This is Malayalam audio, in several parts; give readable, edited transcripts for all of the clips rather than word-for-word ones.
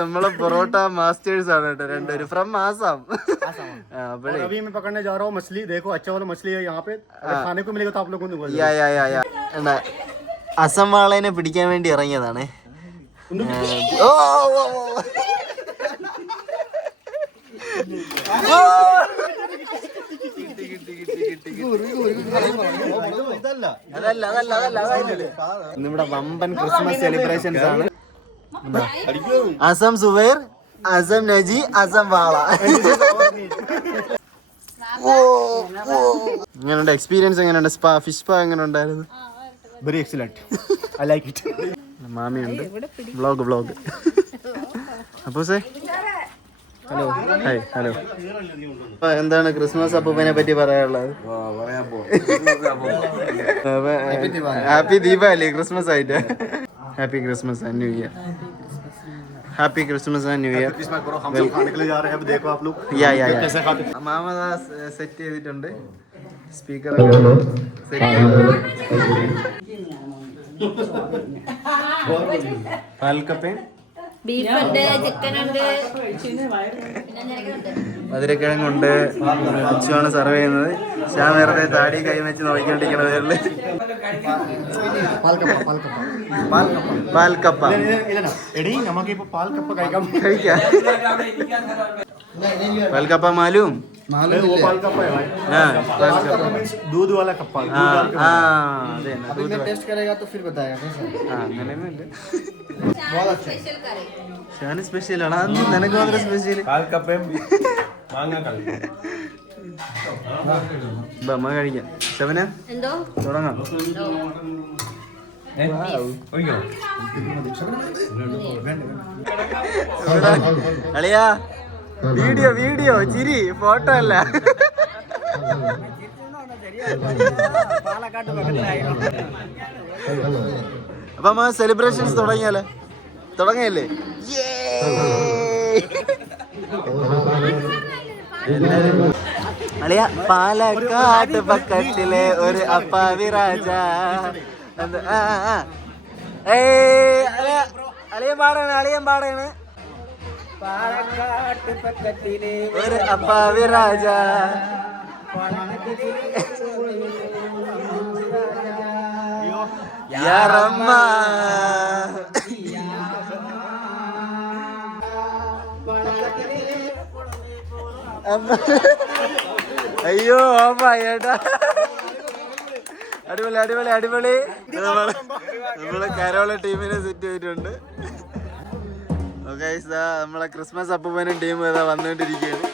നമ്മളെ പൊറോട്ട മാസ്റ്റേഴ്സ് ആണ് കേട്ടോ രണ്ടുപേരും ഫ്രം ആസാം. अभी मैं पकड़ने जा रहा हूँ मछली. देखो अच्छा वाला मछली है यहाँ पे. खाने को मिलेगा तो आप लोगों को. അസം വാളേനെ പിടിക്കാൻ വേണ്ടി ഇറങ്ങിയതാണ്. നമ്മുടെ വമ്പൻ ക്രിസ്മസ് സെലിബ്രേഷൻസ് ആണ്. അസം സുബൈർ, അസം നജി, അസം വാള. എങ്ങനെയുണ്ട് എക്സ്പീരിയൻസ്? എങ്ങനെയുണ്ട് സ്പാ ഫിഷ് സ്പാ എങ്ങനെ ഉണ്ടായിരുന്നു? Very excellent. I like it. മാമിയുണ്ട് വ്ളോഗ്. അപ്പോ ഹലോ ഹായ് ഹലോ. എന്താണ് ക്രിസ്മസ് അപ്പൂപ്പനെ പറ്റി പറയാനുള്ളത്? ഹാപ്പി ദീപാവലി ക്രിസ്മസ് ആയിട്ട്. Happy Christmas and new year. Happy Christmas and new year. മാമ സെറ്റ് ചെയ്തിട്ടുണ്ട് സ്പീക്കർ. പാൽക്കപ്പയും മധുരക്കിഴങ്ങുണ്ട്. അച്ചുവാണ് സർവ് ചെയ്യുന്നത്. ഞാൻ വെറുതെ താടി കൈവച്ച് നോക്കിക്കൊണ്ടിരിക്കണതേ ഉള്ളു. പാൽക്കപ്പ കഴിക്കാം. പാൽക്കപ്പ മാലും दूध वाला कप्पा. टेस्ट करेगा तो फिर बताएगा. അങ്ങനെയൊന്നുമില്ല. ഷാന് സ്പെഷ്യൽ ആണ്. നിനക്ക് മാത്രം സ്പെഷ്യൽ. അമ്മ കഴിക്കാം. ശവന തുടങ്ങാം. അളിയാ വീഡിയോ ചിരി ഫോട്ടോ അല്ല. അപ്പൊ അമ്മ സെലിബ്രേഷൻസ് തുടങ്ങിയല്ലേ? അളിയ പാലക്കാട് പക്കത്തിലെ ഒരു അപ്പാവി രാജ. അളിയൻ പാടാണ്. പാലക്കാട് പക്കത്തിലെ ഒരു അപ്പാവി രാജ. യാറമ്മ അയ്യോ ഏട്ടാ. അടിപൊളി. നമ്മളെ കരോള ടീമിനെ സെറ്റ് ചെയ്തിട്ടുണ്ട്. ഓക്കെ നമ്മളെ ക്രിസ്മസ് അപ്പൂപ്പനും ടീം ഏതാ വന്നുകൊണ്ടിരിക്കുകയാണ്.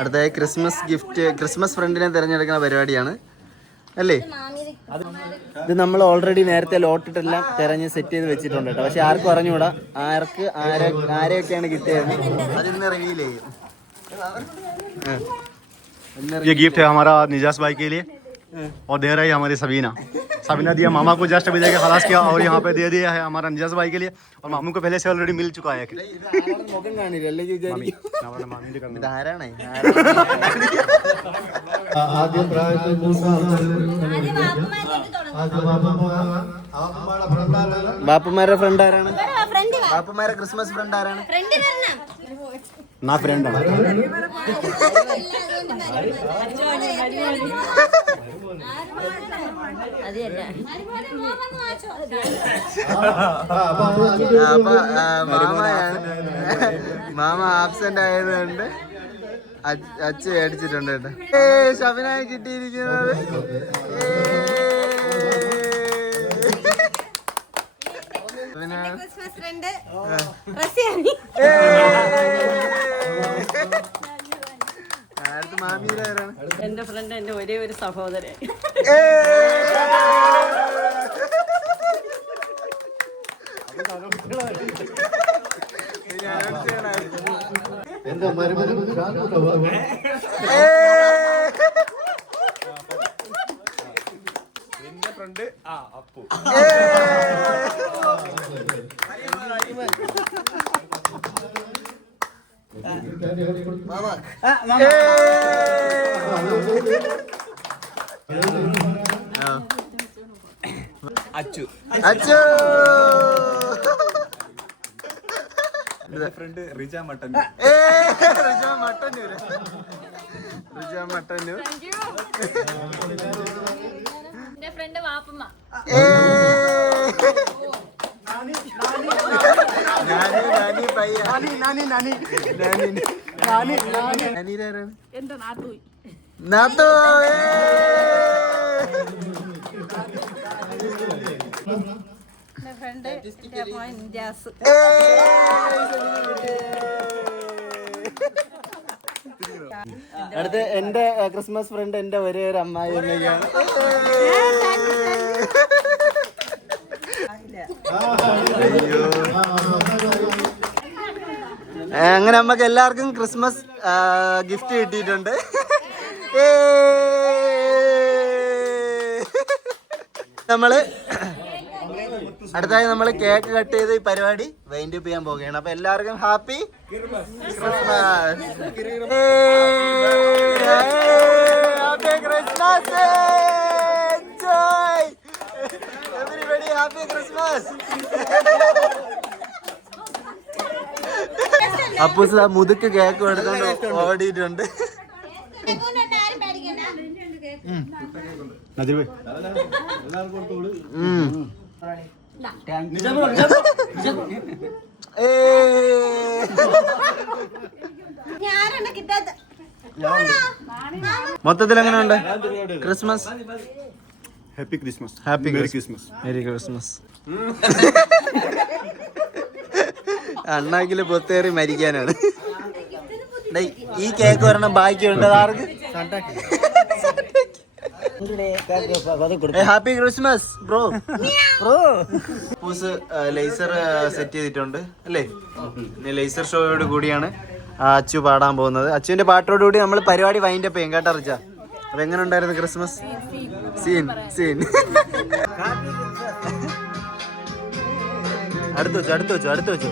അടുത്ത ക്രിസ്മസ് ഫ്രണ്ടിനെ തിരഞ്ഞെടുക്കുന്ന പരിപാടിയാണ് അല്ലേ? ഇത് നമ്മൾ ഓൾറെഡി നേരത്തെ ലോട്ടിട്ടെല്ലാം തിരഞ്ഞ് സെറ്റ് ചെയ്ത് വെച്ചിട്ടുണ്ട് കേട്ടോ. പക്ഷെ ആർക്കും അറിഞ്ഞൂടാ ആരെയൊക്കെയാണ് കിട്ടിയത്. അതിന്ന് റിവീൽ ചെയ്യും. ये गिफ्ट है हमारा निजास भाई के लिए और दे रही है हमारी सबीना दिया. मामा को जस्ट अभी देके खलास किया और यहाँ पे दे दिया है हमारा निजास भाई के लिए. और मामू को पहले से ऑलरेडी मिल चुका है. ബാപ്പുമാരുടെ ഫ്രണ്ട് ആരാണ്? ബാപ്പുമാരുടെ ക്രിസ്മസ് ഫ്രണ്ട് ആരാണ്? ना फ्रेंड മാമ ആബ്സെന്റ് ആയതുകൊണ്ട് അച്ഛ മേടിച്ചിട്ടുണ്ട് കേട്ടോ. ഷബിനായി കിട്ടിയിരിക്കുന്നത് അടുത്ത മാമിയുടെ ആരാണ്? എന്റെ ഫ്രണ്ട്, എന്റെ ഒരേ ഒരു സഹോദരൻ. എന്റെ മരുമകൻ എന്റെ ഫ്രണ്ട് അപ്പു. അച്ചു. അച്ചു. എന്റെ ഫ്രണ്ട് റിജ മട്ടൻ. റിജ മട്ടന്നൂര്. റിജ മട്ടന്നൂർ. എന്റെ ഫ്രണ്ട് വാപ്പമ്മ. എന്റെ നാട്ടു നാത്തോ. എന്റെ ഫ്രണ്ട്, എന്റെ മോൻ ഇൻജാസ്. അടുത്ത് എന്റെ ക്രിസ്മസ് ഫ്രണ്ട്, എന്റെ ഒരേ ഒരു അമ്മായി അമ്മയാണ്. അങ്ങനെ നമുക്ക് എല്ലാവർക്കും ക്രിസ്മസ് ഗിഫ്റ്റ് കിട്ടിയിട്ടുണ്ട്. നമ്മള് അടുത്തായി നമ്മൾ കേക്ക് കട്ട് ചെയ്ത് ഈ പരിപാടി വൈൻഡ് അപ്പ് ചെയ്യാൻ പോവുകയാണ്. അപ്പൊ എല്ലാവർക്കും happy Christmas. Happy Christmas. Enjoy everybody. Happy Christmas. അപ്പൂസ് ആ മുതുക്ക് കേക്ക് എടുത്തോണ്ട് ഓടിയിട്ടുണ്ട്. മൊത്തത്തിൽ എങ്ങനെയുണ്ട് Christmas? Happy Christmas. Happy merry Christmas. Merry Christmas. അണ്ണാക്കില് പൊത്തേറി മരിക്കാനാണ്. ഈ കേക്ക് ഒരെണ്ണം ബാക്കിയുണ്ട്. ആർക്ക്? Happy Christmas bro. ബ്രോ പൂസ് ലേസർ സെറ്റ് ചെയ്തിട്ടുണ്ട് അല്ലേ? ലേസർ ഷോയോട് കൂടിയാണ് അച്ചു പാടാൻ പോകുന്നത്. അച്ചുവിന്റെ പാട്ടോടുകൂടി നമ്മൾ പരിപാടി വൈൻഡ് അപ്പ് ചെയ്യും കേട്ടോ റിച്ച. അപ്പൊ എങ്ങനെ ഉണ്ടായിരുന്നു ക്രിസ്മസ് സീൻ? അടുത്ത് വെച്ചു.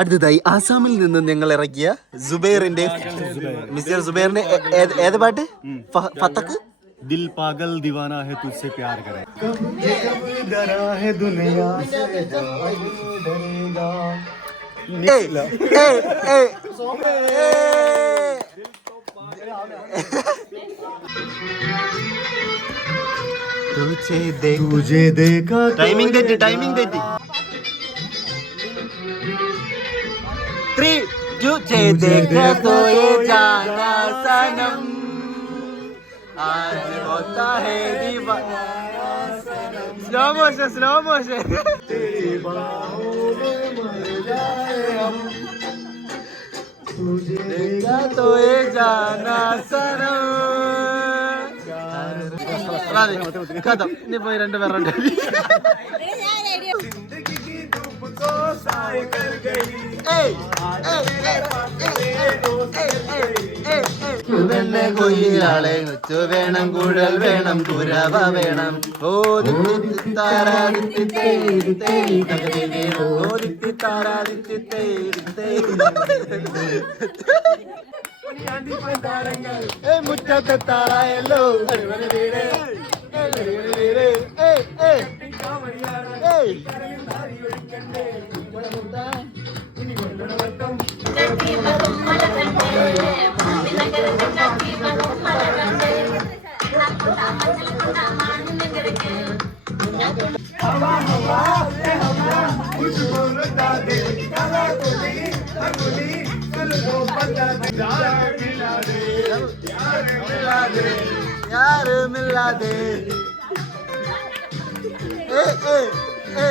അടുത്തതായി ആസാമിൽ നിന്ന് ഞങ്ങൾ ഇറക്കിയ സുബൈറിന്റെ മിസ്റ്റർ സുബൈറിന്റെ ഏത് പാട്ട്? ഫത്തക്ക്. दिल पागल दीवाना है तुझसे प्यार करे. डरा है दुनिया से डरेगा. तुझे देखा. ടൈമിംഗ് തെറ്റി. 3, 2 तुझे देखा तो ये जाना सनम आज होता है दीवाना. Slow motion. तेरी बाहों में मर जाए हम. तुझे देखा तो ये जाना सनम. ഖതം. ഇനി പോയി 2 പേരുണ്ട്. കൊയ്യാളെ കൊച്ചു വേണം, കുഴൽ വേണം, കുരവ വേണം. മുറ്റത്തെ താറായല്ലോ. ഏയ്. यार मिला दे ए ए ए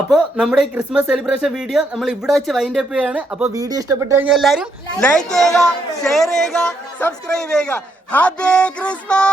അപ്പോ നമ്മുടെ ക്രിസ്മസ് സെലിബ്രേഷൻ വീഡിയോ നമ്മൾ ഇവിടെ വെച്ച് വൈൻഡ് അപ്പ് ചെയ്യാണ്. അപ്പൊ വീഡിയോ ഇഷ്ടപ്പെട്ടു കഴിഞ്ഞാൽ എല്ലാവരും ലൈക്ക് ചെയ്യുക, ഷെയർ ചെയ്യുക, സബ്സ്ക്രൈബ് ചെയ്യുക. Happy Christmas.